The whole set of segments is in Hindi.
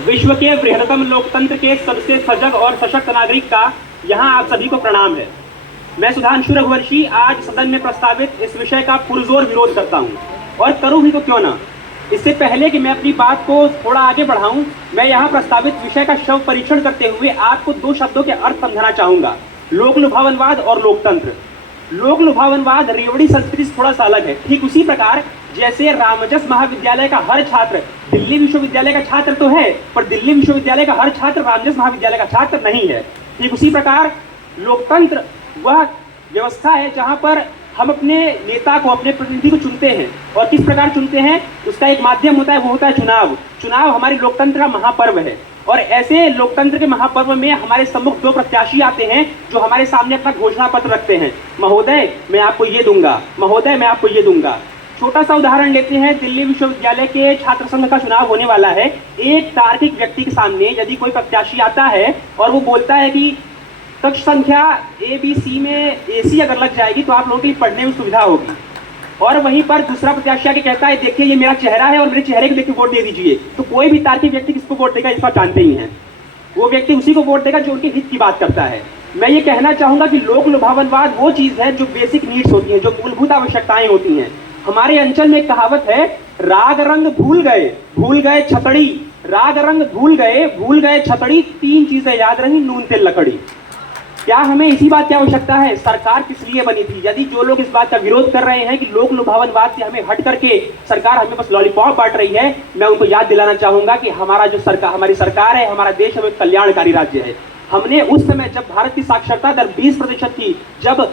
विश्व के बृहत्तम लोकतंत्र के सबसे सजग और सशक्त नागरिक का यहाँ आप सभी को प्रणाम है। मैं सुधांशु रघुवंशी आज सदन में प्रस्तावित इस विषय का पुरजोर विरोध करता हूँ, और करूँ भी तो क्यों ना। इससे पहले कि मैं अपनी बात को थोड़ा आगे बढ़ाऊं, मैं यहाँ प्रस्तावित विषय का शव परीक्षण करते हुए आपको दो शब्दों के अर्थ समझाना चाहूंगा, लोक लुभावनवाद और लोकतंत्र। लोक लुभावनवाद रेवड़ी संस्कृति से थोड़ा सा अलग है। ठीक उसी प्रकार जैसे रामजस महाविद्यालय का हर छात्र दिल्ली विश्वविद्यालय का छात्र तो है, पर दिल्ली विश्वविद्यालय का हर छात्र रामजस महाविद्यालय का छात्र नहीं है। ठीक उसी प्रकार लोकतंत्र वह व्यवस्था है जहां पर हम अपने नेता को, अपने प्रतिनिधि को चुनते हैं, और किस प्रकार चुनते हैं उसका एक माध्यम होता है, वो होता है चुनाव। चुनाव हमारे लोकतंत्र का महापर्व है, और ऐसे लोकतंत्र के महापर्व में हमारे सम्मुख दो प्रत्याशी आते हैं जो हमारे सामने अपना घोषणा पत्र रखते हैं। महोदय मैं आपको ये दूंगा, महोदय मैं आपको ये दूंगा। छोटा सा उदाहरण लेते हैं, दिल्ली विश्वविद्यालय के छात्र संघ का चुनाव होने वाला है। एक तार्किक व्यक्ति के सामने यदि कोई प्रत्याशी आता है और वो बोलता है कि कक्ष संख्या ABC में AC अगर लग जाएगी तो आप लोगों के लिए पढ़ने में सुविधा होगी, और वहीं पर दूसरा प्रत्याशी आके कहता है देखिए ये मेरा चेहरा है और मेरे चेहरे को देखिए वोट दे दीजिए, तो कोई भी तार्किक व्यक्ति किसको वोट देगा इस बात जानते ही हैं। वो व्यक्ति उसी को वोट देगा जो उनके हित की बात करता है। मैं ये कहना चाहूंगा कि लोक लुभावनवाद वो चीज है जो बेसिक नीड्स होती है, जो मूलभूत आवश्यकताएं होती हैं। हमारे अंचल में एक कहावत है, राग रंग भूल गए छतड़ी। राग रंग भूल गए छतड़ी, तीन चीजें याद रही, नून तेल लकड़ी। क्या हमें इसी बात की आवश्यकता है? सरकार किस लिए बनी थी? यदि जो लोग इस बात का विरोध कर रहे हैं कि लोक लुभावनवाद से हमें हट करके सरकार हमें बस लॉलीपॉप बांट रही है, मैं उनको याद दिलाना चाहूंगा कि हमारी सरकार है, हमारा देश हमें कल्याणकारी राज्य है। हमने उस समय जब भारत की साक्षरता दर 20% थी, जब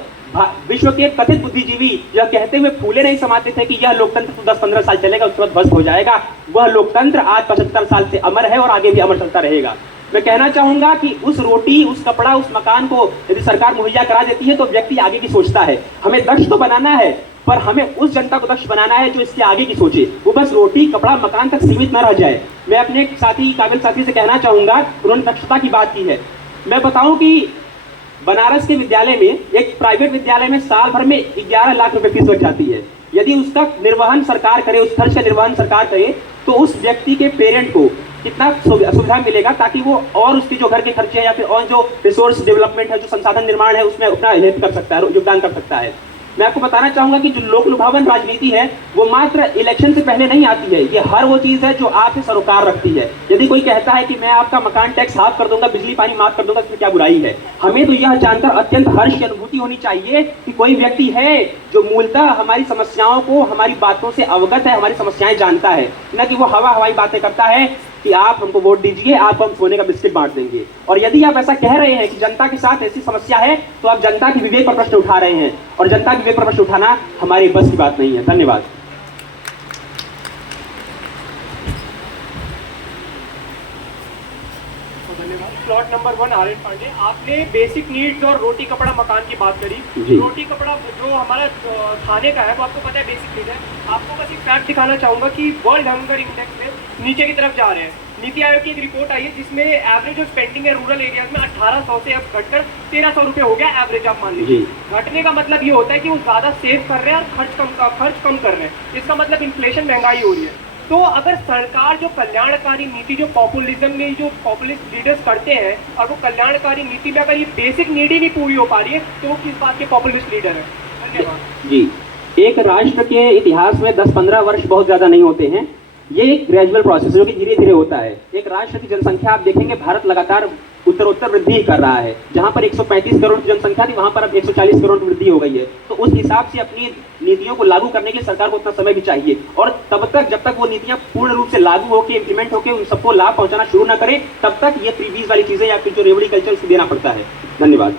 विश्व के कथित बुद्धिजीवी यह कहते हुए फूले नहीं समाते थे कि यह लोकतंत्र तो 10-15 साल चलेगा उसके बाद ध्वस्त हो जाएगा, वह लोकतंत्र आज 75 साल से अमर है और आगे भी अमर चलता रहेगा। मैं कहना चाहूंगा कि उस रोटी, उस कपड़ा, उस मकान को यदि सरकार मुहैया करा देती है तो व्यक्ति आगे की सोचता है। हमें दक्ष तो बनाना है, पर हमें उस जनता को दक्ष बनाना है जो इसके आगे की सोचे, वो बस रोटी कपड़ा मकान तक सीमित न रह जाए। मैं अपने साथी काबिल साथी से कहना चाहूंगा, उन्होंने दक्षता की बात की है। मैं बताऊं कि बनारस के विद्यालय में, एक प्राइवेट विद्यालय में साल भर में 11 लाख रुपए फीस लग जाती है। यदि उसका निर्वहन सरकार करे, उस खर्च का निर्वहन सरकार करे, तो उस व्यक्ति के पेरेंट को कितना सुविधा मिलेगा, ताकि वो और उसके जो घर के खर्चे या फिर और जो रिसोर्स डेवलपमेंट है, जो संसाधन निर्माण है, उसमें अपना हेल्प कर सकता है, योगदान कर सकता है। मैं आपको बताना चाहूंगा कि जो लोक लुभावन राजनीति है वो मात्र इलेक्शन से पहले नहीं आती है, ये हर वो चीज है जो आपसे सरोकार रखती है। यदि कोई कहता है कि मैं आपका मकान टैक्स हाफ कर दूंगा, बिजली पानी माफ कर दूंगा, इसमें क्या बुराई है? हमें तो यह जानकर अत्यंत हर्ष की अनुभूति होनी चाहिए कि कोई व्यक्ति है जो मूलतः हमारी समस्याओं को, हमारी बातों से अवगत है, हमारी समस्याएं जानता है, न कि वो हवाई बातें करता है कि आप हमको वोट दीजिए, आपको हम सोने का बिस्किट बांट देंगे। और यदि आप ऐसा कह रहे हैं कि जनता के साथ ऐसी समस्या है, तो आप जनता की विवेक पर प्रश्न उठा रहे हैं, और जनता की विवेक पर प्रश्न उठाना हमारी बस की बात नहीं है। धन्यवाद। Plot number 1 RN. पांडे, आपने बेसिक नीड्स और रोटी कपड़ा मकान की बात करी। रोटी कपड़ा जो हमारा खाने का है वो आपको पता है बेसिक नीड है। आपको बस एक फैक्ट दिखाना चाहूंगा कि वर्ल्ड हंगर इंडेक्स में नीचे की तरफ जा रहे हैं। नीति आयोग की एक रिपोर्ट आई है जिसमें एवरेज जो स्पेंडिंग है रूरल एरियाज में 1800 से अब घटकर 1300 रुपये हो गया एवरेज। आप मान लीजिए, घटने का मतलब ये होता है कि वो ज्यादा सेव कर रहे हैं और खर्च कम कर रहे हैं। इसका मतलब इन्फ्लेशन, महंगाई हो रही है। तो अगर सरकार जो कल्याणकारी नीति, जो पॉपुलिज्म में जो पॉपुलिस्ट लीडर्स करते हैं, और वो कल्याणकारी नीति में अगर ये बेसिक नीड ही नहीं पूरी हो पा रही है, तो वो किस बात के पॉपुलिस्ट लीडर है? धन्यवाद जी। एक राष्ट्र के इतिहास में 10-15 वर्ष बहुत ज्यादा नहीं होते हैं, ये एक ग्रेजुअल प्रोसेस जो कि धीरे धीरे होता है। एक राष्ट्र की जनसंख्या आप देखेंगे, भारत लगातार उत्तरोत्तर वृद्धि कर रहा है। जहां पर 135 करोड़ की जनसंख्या थी, वहां पर अब 140 करोड़ की वृद्धि हो गई है। तो उस हिसाब से अपनी नीतियों को लागू करने के सरकार को उतना समय भी चाहिए, और तब तक जब तक वो नीतियां पूर्ण रूप से लागू होकर इंप्लीमेंट होकर उन सबको लाभ पहुंचाना शुरू न करें, तब तक ये फ्रीबीज वाली चीजें या फिर जो रेवड़ी कल्चर उसको देना पड़ता है। धन्यवाद।